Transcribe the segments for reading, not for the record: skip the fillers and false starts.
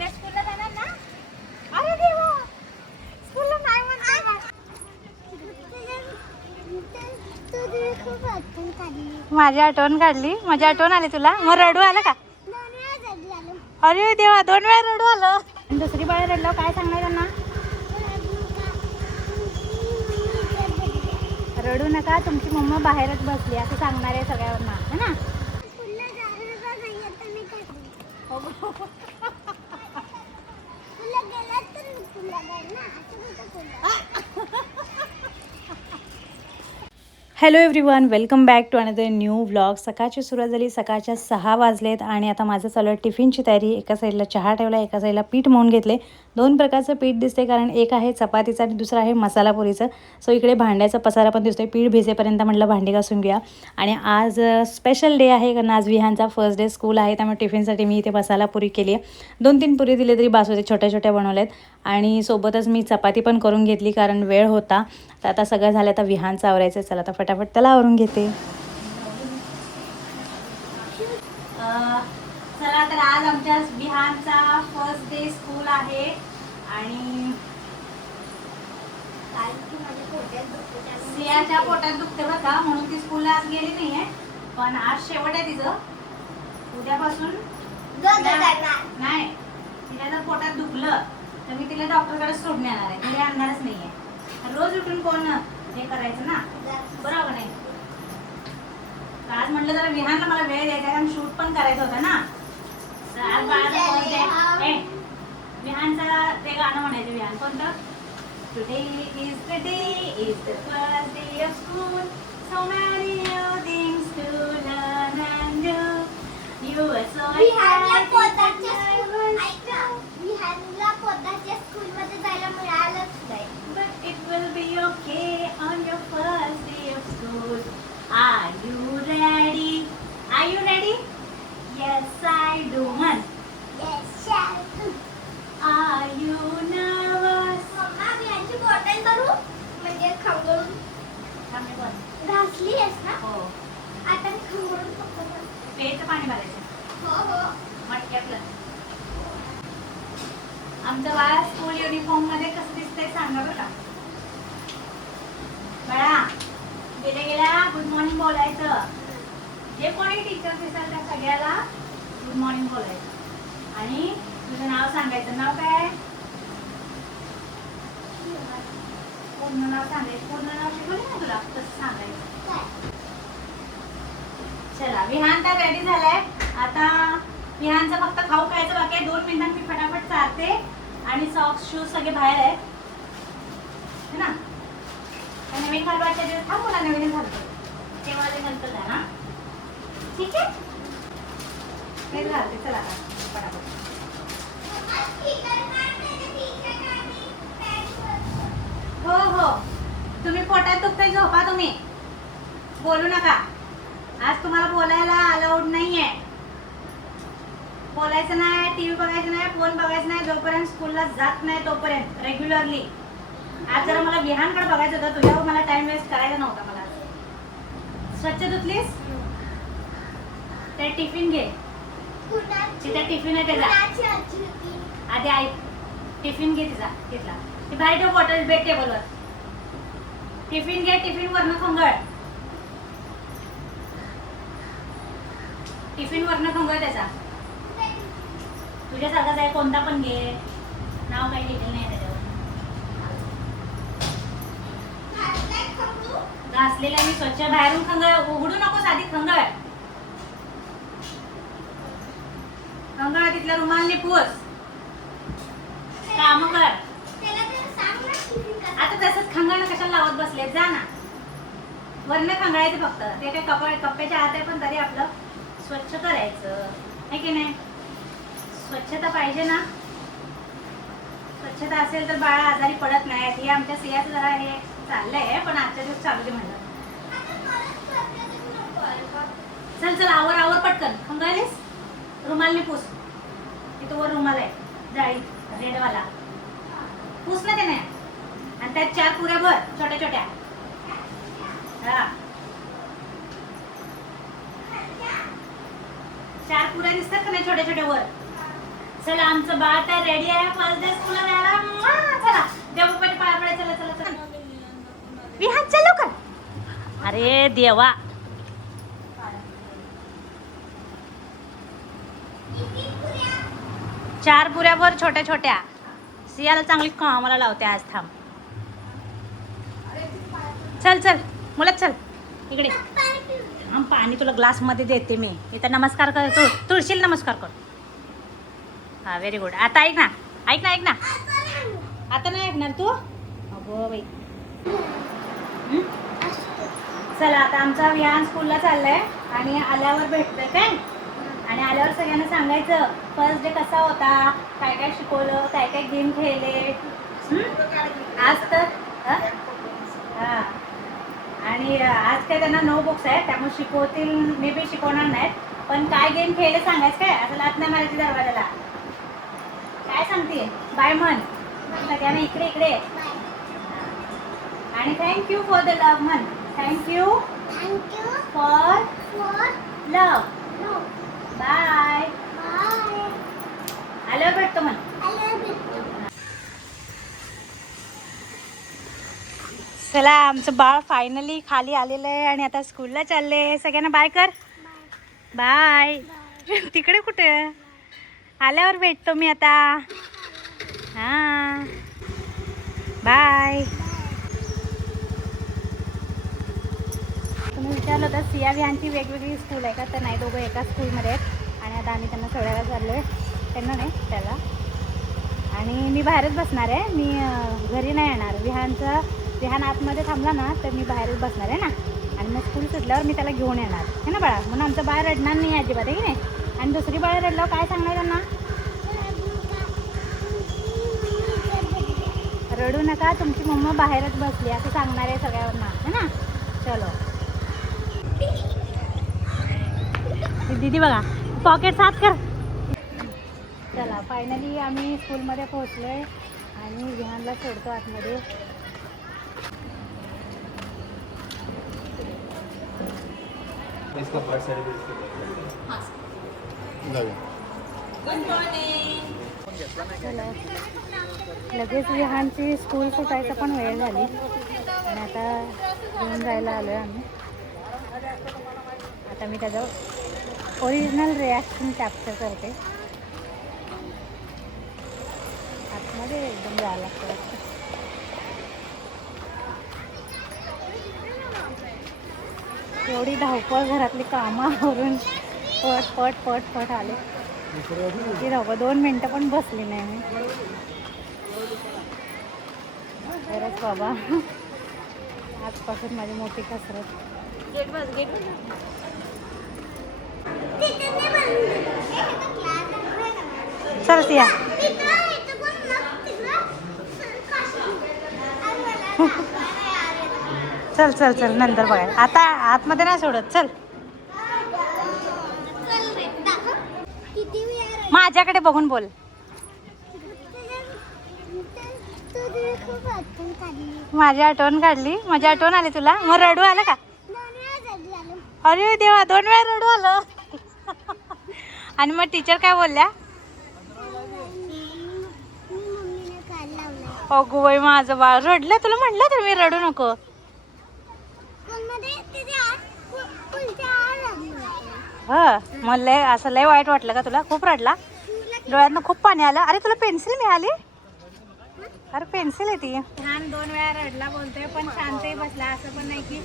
उद्या स्कूलला जाणार ना? अरे देवा, स्कूलला नाही म्हणताय ना. माझी आठवण काढली, माझी आठवण आली तुला. मग रडू आलं का? अरे देवा, 2 वेळा रडू आलं. आणि दुसरी बाळ रडलं, काय सांगणार त्यांना? रडू नका, तुमची मम्मा बाहेरच बसली असं सांगणार आहे सगळ्यांना, है ना? Hello everyone, welcome back to another new vlog. सकाळची सुरुवात झाली, सकाळच्या 6 वाजलेत आणि आता माझं चालू आहे टिफिनची तयारी. एका साईडला चहा ठेवला, एका साईडला पीठ मळून घेतले. 2 प्रकारचं पीठ दिसते, कारण एक आहे चपातीचं आणि दुसरं आहे मसाला पुरीचं. सो इकडे भांड्याचा पसारा पण दिसतोय. पीठ भिजेपर्यंत म्हटलं भांडी घासून घ्या. आणि आज स्पेशल डे आहे, कारण आज विहानचा फर्स्ट डे स्कूल आहे. त्यामुळे टिफिनसाठी मी इथे मसाला पुरी केली आहे. 2-3 पुरी दिले तरी बास होते, छोट्या छोट्या बनवल्यात. आणि सोबतच मी चपाती पण करून घेतली, कारण वेळ होता. तर आता सगळं झालं, आता विहानचं आवरायचं. चला आता फटाफट त्याला आवरून घेते. चला तर आज आमच्या विहानचा फर्स्ट डे स्कूल आहे. आणि सियाच्या पोटात दुखते बघा, म्हणून ती स्कूलला आज गेली नाहीये. पण आज शेवट आहे तिचं. उद्यापासून नाही, तिला जर पोटात दुखलं तर मी तिला डॉक्टरकडे सोडून येणार आहे, घरी आणणारच नाहीये. रोज उठून कोण हे करायचं ना, बरोबर नाही? आज म्हटलं जरा विहानला मला वेळ द्यायचा, कारण शूट पण करायचं होतं ना. आज बाळाचा विहानचं ते गाणं म्हणायचं. विहान कोणतं? Today is the day, is the first day of school, so many new things to learn and do. You are so विहानला पोताच्या स्कूलमध्ये जायला मिळालंच नाही. But it will be okay on your first day of school. Are you ready? Are you ready? Yes, I do. Man. Yes, I do. Are you nervous? Mamma, मी यांची bottle भरू, म्हणजे खंगळून थांबे बोल. घासली आहेस ना? हो. आता मी खंगळून फक्त प्यायचं पाणी भरायचं. हो. मटक्यातलं. आमचं बाळ स्कूल युनिफॉर्म मध्ये कसं दिसतंय सांगा बरं का. बाळा, गेल्या गुड मॉर्निंग बोलायचं. जे कोणी टीचर दिसेल त्या सगळ्याला गुड मॉर्निंग बोलायचं. आणि तुझं नाव सांगायचं. नाव काय? पूर्ण नाव सांगायचं. पूर्ण नाव शिकवलं ना तुला, तसं सांगायचं. चला, विहान तर रेडी झालाय. आता विहानचं फक्त खाऊ खायचं बाकी आहे. 2 मिनिटांत मी फटाफट चालते. आणि सॉक्स शूज सगळे बाहेर आहे ना. नवीन घालवायच्या दिवस थांब, मला नवीन घालतो तेव्हा ते नंतर जा ना. ठीक आहे, मी घालते. चला आता फटाफट. हो, तुम्ही पोटात दुखतंय, झोपा तुम्ही, बोलू नका. आज तुम्हाला बोलायला अलाउड नाहीये. बोलायचं नाही, टीव्ही बघायचं नाही, फोन बघायचं नाही, जोपर्यंत स्कूलला जात नाही तोपर्यंत रेग्युलरली. आज जरा मला विहानकडे बघायचं होतं, तुझ्यावर मला टाइम वेस्ट करायचा नव्हता. मला स्वच्छ धुतलीस? ते टिफिन घे, तिथे टिफिन आहे त्याचा. आधी आई टिफिन घे तिचा, घेतला. ती बाहेर ठेव बॉटल बेड टेबलवर. टिफिन घे, टिफिन वरनं खंगळ. टिफिन वरनं खंगळ त्याचा. तुझ्यासारखाच आहे, कोणता पण घे. नाव काही लिहिलेलं नाही त्याच्यावर. घासलेला मी स्वच्छ. बाहेरून खंगळ, उघडू नकोस, आधी खंगळ. खंगळ, तिथल्या रुमालने पुस, काम कर. आता तसंच खंगळ कशाला लावत बसले, जा ना. वरनं खंगळायचं फक्त. ते काय कप्प्याच्या आत आहे, पण तरी आपलं स्वच्छ करायचं आहे की नाही. स्वच्छता पाहिजे ना. स्वच्छता असेल तर बाळा आजारी पडत नाहीत. हे आमच्या सियाचं जरा हे चाललंय, पण आजच्या दिवस चालू दे म्हणलं. चल आवर पटकन. खंगळलीस, रुमालने पुस. तिथं वर रुमाल आहे जाळी रेडवाला, पुस ना त्याने. आणि त्यात 4 पुऱ्या भर, छोट्या छोट्या. हा, 4 पुऱ्या दिसतात का नाही छोट्या छोट्या वर. चला आमचं बाळ तर रेडी आहे फर्स्ट डे स्कूलला जायला. चला देवपणी पाया पडे. चला चला चला विहान चलो का. अरे देवा चार पुऱ्या भर छोट्या छोट्या. सियाला चांगली कामाला लावते आज. थांब चल चल मुलं चल इकडे. हा पाणी तुला ग्लास मध्ये देते मी. इथं नमस्कार कर. तुळशील नमस्कार कर. हा व्हेरी गुड. आता ऐक ना ऐक ना ऐक ना. आता नाही ऐकणार तू. अगो बाई. चला आता आमचा विहान स्कूलला चाललाय आणि आल्यावर भेटतोय काय. आणि आल्यावर सगळ्यांना सांगायचं फर्स्ट डे कसा होता, काय काय शिकवलं, काय काय गेम खेळले. आज तर हां आणि आज काय त्यांना नो बुक्स आहे त्यामुळे शिकवतील. मी बी शिकवणार नाहीत पण काय गेम खेळले सांगायचं काय. असं लात नाही मारायची दरवाजाला. काय सांगते बाय म्हण सगळ्यांना. इकडे इकडे. आणि थँक्यू फॉर द लव्ह म्हण. Thank you for love. बाय. आल्यावर भेटतो म्हण. चला आमचं बाळ फायनली खाली आलेलं आहे आणि आता स्कूलला चालले. सगळ्यांना बाय कर. बाय. तिकडे कुठे आल्यावर भेटतो मी आता. हां बाय. तुम्ही विचारलं होतं सिया विहानची वेगवेगळी स्कूल आहे का, तर नाही दोघं एका स्कूलमध्ये आहेत. आणि आता आम्ही त्यांना सोडायला चाललो आहे. त्यांना नाही त्याला. आणि मी बाहेरच बसणार आहे. मी घरी नाही येणार. विहान आतमध्ये थांबला ना तर मी बाहेरच बसणार आहे ना. आणि मग स्कूल सुटल्यावर मी त्याला घेऊन येणार आहे ना बाळा. म्हणून आमचं बाळ रडणार नाही अजिबात आहे की नाही. आणि दुसरी बाळ रडल्यावर काय सांगणार त्यांना. रडू नका तुमची मम्मा बाहेरच बसली असं सांगणार आहे सगळ्यांना है ना. चलो दीदी बघा पॉकेट साफ कर. चला फायनली आम्ही स्कूलमध्ये पोहोचलो आहे आणि विहानला सोडतो आतमध्ये. चला लगेच विहानची स्कूल सुटायचा पण वेळ झाली आणि आता घेऊन जायला आलो आहे आम्ही. आता मी त्याचं ओरिजिनल रिॲक्शन कॅप्चर करते. आतमध्ये एकदम जायला लागतं. एवढी धावपळ घरातली कामावरून पट पट पट पट आले. ती धावपळ 2 मिनटं पण बसली नाही मी. खरंच बाबा आजपासून माझी मोठी कसरत. गेट बस गेट चल सिया. चल चल चल नंतर बघा. आता आतमध्ये नाही सोडत. चल माझ्याकडे बघून बोल. माझी आठवण काढली. माझी आठवण आली तुला. मग रडू आलं का. अरे देवा 2 वेळा रडू आलं. आणि मग टीचर काय बोलल्या. अगो बाई माझं बाळ रडलं. तुला म्हटलं तर मी रडू नको. मग लय असं लय वाईट वाटलं का तुला. खूप रडला. डोळ्यातनं खूप पाणी आलं. अरे तुला पेन्सिल मिळाली. अरे पेन्सिल आहे ती. छान 2 वेळा रडला बोलतोय पण शांतही बसला. असं पण नाही की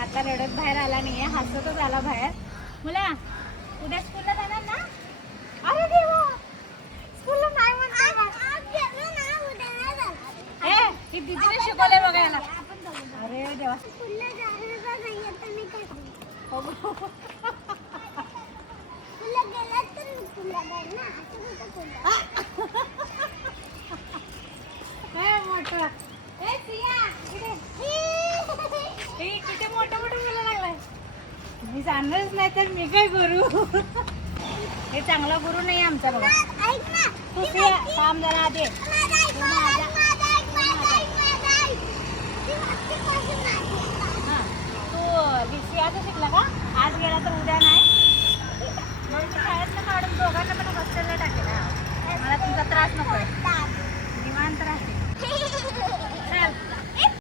आता रडत बाहेर आला नाहीये. हसतच आला बाहेर. मुला उद्या स्कूलला जाणार ना. अरे देवा स्कूलला नाही म्हणताय. ती दीदीने शिकवलंय बघायला. अरे देवा मोठं किती मोठं मोठं बोलायला लागलाय. मी जाणारच नाही तर मी काय करू. हे चांगला गुरु नाही आमचा बघा. तू काम जरा आधी. तू सियाचं शिकला का. आज गेला तर उद्या नाही. मग मी शाळेतनं काढून दोघांना पण हॉस्टेलला टाकेल. मला तुमचा त्रास नकोय.